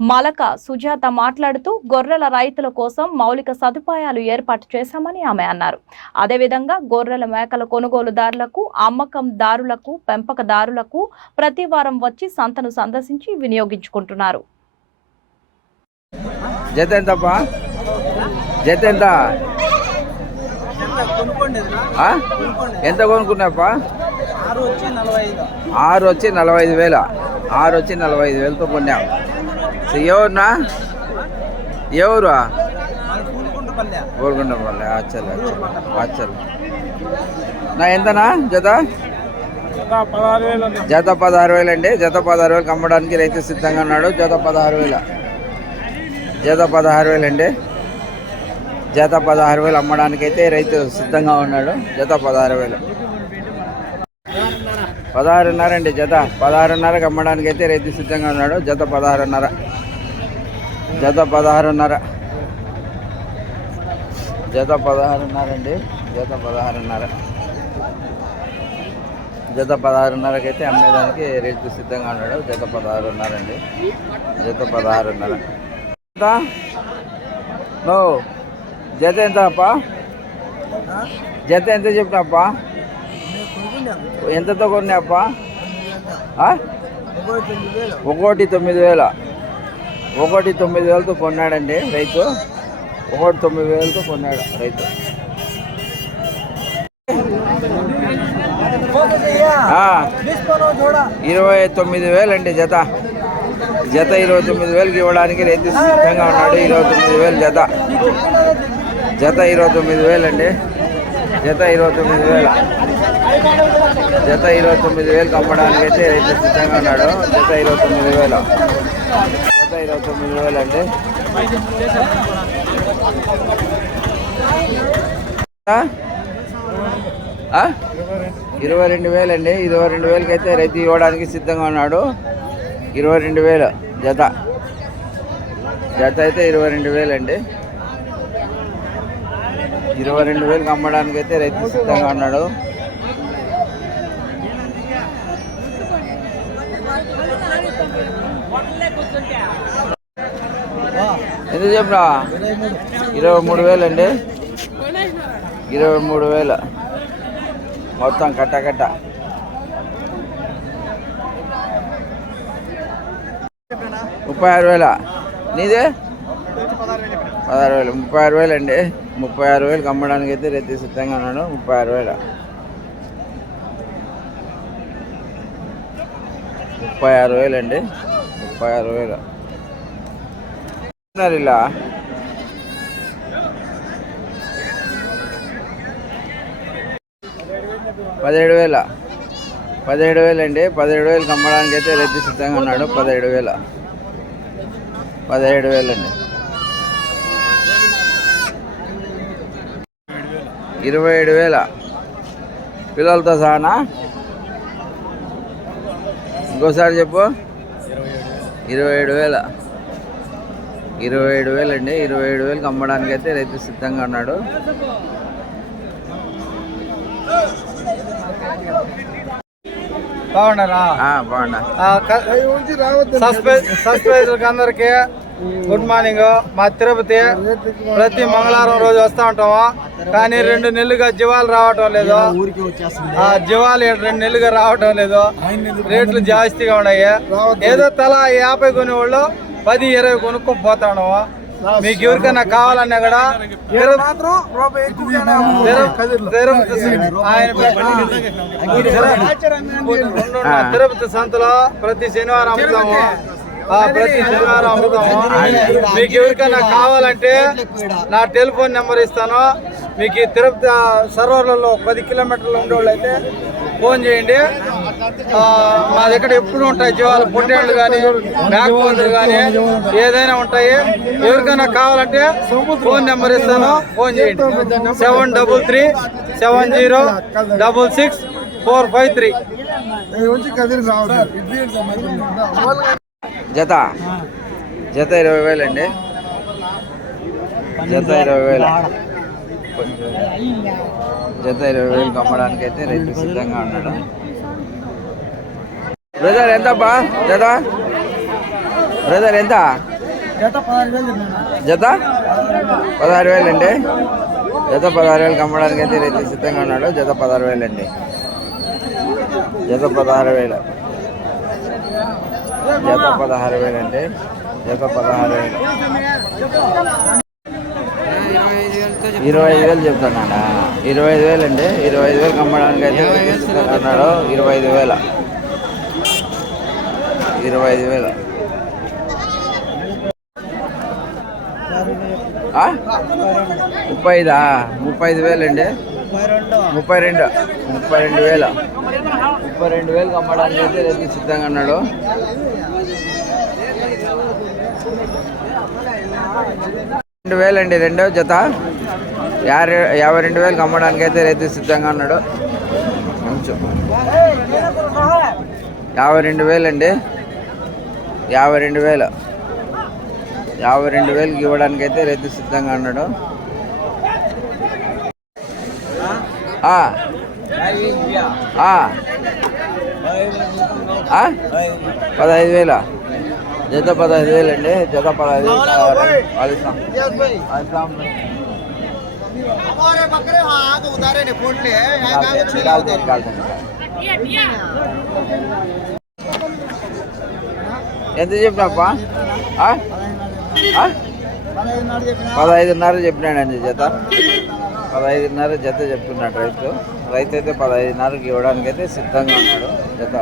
Malaka Sujatha మాట్లాడుతూ గొర్రెల రైతుల కోసం మౌలిక సదుపాయాలు ఏర్పాటు చేశామని ఆమె అన్నారు. అదేవిధంగా గొర్రెల మేకల కొనుగోలుదారులకు అమ్మకందారులకు పెంపకదారులకు ప్రతి వారం వచ్చి సంతను సందర్శించి వినియోగించుకుంటున్నారు. ఎంత ఐదు. ఆరు వచ్చి నలభై ఐదు వేల. ఆరు వచ్చి నలభై ఐదు వేలతో కొన్నాం. సో ఎవరునా ఎవరు మన పల్లె అచ్చలు అచ్చలు నా ఎంతనా జత జత పదహారు వేలు అండి జత పదహారు వేలకు అమ్మడానికి రైతు సిద్ధంగా ఉన్నాడు జత పదహారు వేల జత పదహారు వేలు అండి జత పదహారు వేలు అమ్మడానికి అయితే రైతు సిద్ధంగా ఉన్నాడు జత పదహారు వేలు పదహారున్నర అండి జత పదహారున్నరకు అమ్మడానికి అయితే రైతు సిద్ధంగా ఉన్నాడు జత పదహారున్నర జత పదహారున్నర. జత పదహారున్నర అండి. జత పదహారున్నర. జత పదహారున్నరకి అయితే అమ్మేదానికి రేటు సిద్ధంగా ఉన్నాడు. జత పదహారున్నర అండి. జత పదహారున్నర. నో. జత ఎంత అప్ప? జత ఎంత చెప్పినప్పా ఎంతతో కొన్నాప్పా ఆ? ఒకటి తొమ్మిది వేల? ఒకటి తొమ్మిది వేలతో కొన్నాడండి రైతు. ఒకటి తొమ్మిది వేలతో కొన్నాడు రైతు. ఇరవై తొమ్మిది వేలండి జత. జత ఇరవై తొమ్మిది వేలకి ఇవ్వడానికి రైతు సిద్ధంగా ఉన్నాడు. ఇరవై తొమ్మిది వేలు జత. జత ఇరవై తొమ్మిది వేలండి. జత ఇరవై తొమ్మిది వేల. జత ఇరవై తొమ్మిది వేలకు అమ్మడానికి అయితే రైతు సిద్ధంగా ఉన్నాడు. జత ఇరవై తొమ్మిది వేల. ఇరవై తొమ్మిది వేలు అండి ఇరవై రెండు వేలు అండి ఇరవై రెండు వేలకి అయితే రైతు ఇవ్వడానికి సిద్ధంగా ఉన్నాడు. ఇరవై రెండు వేలు జత. జత అయితే ఇరవై రెండు వేలు అండి ఇరవై రెండు వేలకు అమ్మడానికి అయితే రైతు సిద్ధంగా ఉన్నాడు. ఎంత చెప్పరా? ఇరవై మూడు వేలు అండి. ఇరవై మూడు వేలు. మొత్తం కట్ట కట్ట. ముప్పై ఆరు వేల. నీదే? పదహారు వేలు. ముప్పై ఆరు వేలు అండి. ముప్పై ఆరు వేలు అమ్మడానికి అయితే రైతు సిద్ధంగా ఉన్నాడు. ముప్పై ఆరు వేల. ముప్పై ఆరు వేలు అండి. ముప్పై ఆరు వేలు ఇలా? పదిహేడు వేల? పదిహేడు వేలు అండి పదిహేడు వేలు కమ్మడానికి అయితే రెడ్డి సిద్ధంగా ఉన్నాడు. పదిహేడు వేల. పదిహేడు వేలు అండి ఇరవై ఏడు వేల. పిల్లలతో సహనా? ఇంకోసారి చెప్పు. ఇరవై ఏడు వేల. ఇరవై ఏడు వేలు అండి ఇరవై ఏడు వేలకు అమ్మడానికి అయితే రైతు సిద్ధంగా ఉన్నాడు. బాగున్నారా? ఆ, బాగున్నా. సబ్స్క్రైబర్కి అందరికి గుడ్ మార్నింగ్. మా తిరుపతి ప్రతి మంగళవారం రోజు వస్తూ ఉంటాము. కానీ రెండు నెలలుగా జీవాలు రావటం లేదు. ఆ జీవాలు రెండు నెలలుగా రావటం లేదు. రేట్లు జాస్తిగా ఉన్నాయి. ఏదో తలా యాభై కొనేవాళ్ళు పది ఇరవై కొనుక్కొని పోతాము మీకు ఎవరికైనా కావాలన్నా కూడా తిరుపతి సంతలో ప్రతి శనివారం అమ్ముతాము. ప్రతి శనివారం అమ్ముతాము మీకు ఎవరికైనా కావాలంటే నా టెలిఫోన్ నెంబర్ ఇస్తాను. మీకు ఈ తిరుపతి సర్వర్లలో పది కిలోమీటర్లు ఉండేవాళ్ళు అయితే ఫోన్ చేయండి. ఆ, మా దగ్గర ఎప్పుడు ఉంటాయి జీవాలు పొట్టేళ్ళు కానీ బ్యాక్ బోన్లు కానీ ఏదైనా ఉంటాయి. ఎవరికైనా కావాలంటే ఫోన్ నెంబర్ ఇస్తాను. ఫోన్ చేయండి. Seven double three seven zero double six four five three. జత? జత ఇరవై వేలు అండి జత ఇరవై వేలు. జత ఇరవై వేలు అమ్మడానికి అయితే రైతు సిద్ధంగా ఉన్నాడు. బ్రదర్ ఎంతప్పా జత? బ్రదర్ ఎంత? జత పదహారు వేలు అండి జత? పదహారు వేలకు అమ్మడానికి అయితే రైతు సిద్ధంగా ఉన్నాడు. జత పదహారు వేలు అండి జత పదహారు వేలు. జత పదహారు వేలు అంటే జత పదహారు వేలు. ఇరవై ఐదు వేలు చెప్తున్నాడా ఇరవై ఐదు వేలు అంటే ఇరవై ఐదు వేలు కమ్మడానికి అయితే అన్నాడు. ఇరవై ఐదు వేల. ఇరవై ఐదు వేల. ఆ? ముప్పై ఐదా? ముప్పై ఐదు వేలు అండి ముప్పై రెండు. ముప్పై రెండు. వేల. ముప్పై రెండు వేలకు అమ్మడానికి అయితే రైతు సిద్ధంగా ఉన్నాడు. రెండు వేలండి రెండో జత. యాభై యాభై రెండు వేలకు అమ్మడానికి అయితే రైతు సిద్ధంగా ఉన్నాడు. కొంచెం. యాభై రెండు వేలండి. యాభై రెండు వేలు. యాభై రెండు వేలకి ఇవ్వడానికి అయితే రైతు సిద్ధంగా ఉన్నాడు ఆ. ఆ. ఆ? పదహైదు వేల? జత పదహైదు వేలు అండి. జత పదహైదు వేలు ఎంత చెప్పినప్పా ఆ? పదహైదున్నర చెప్పినాడండి జత. పదహైదున్నర జత చెప్తున్నాడు రైతు. రైతు అయితే పదహైదున్నరకి ఇవ్వడానికి అయితే సిద్ధంగా ఉన్నాడు జత.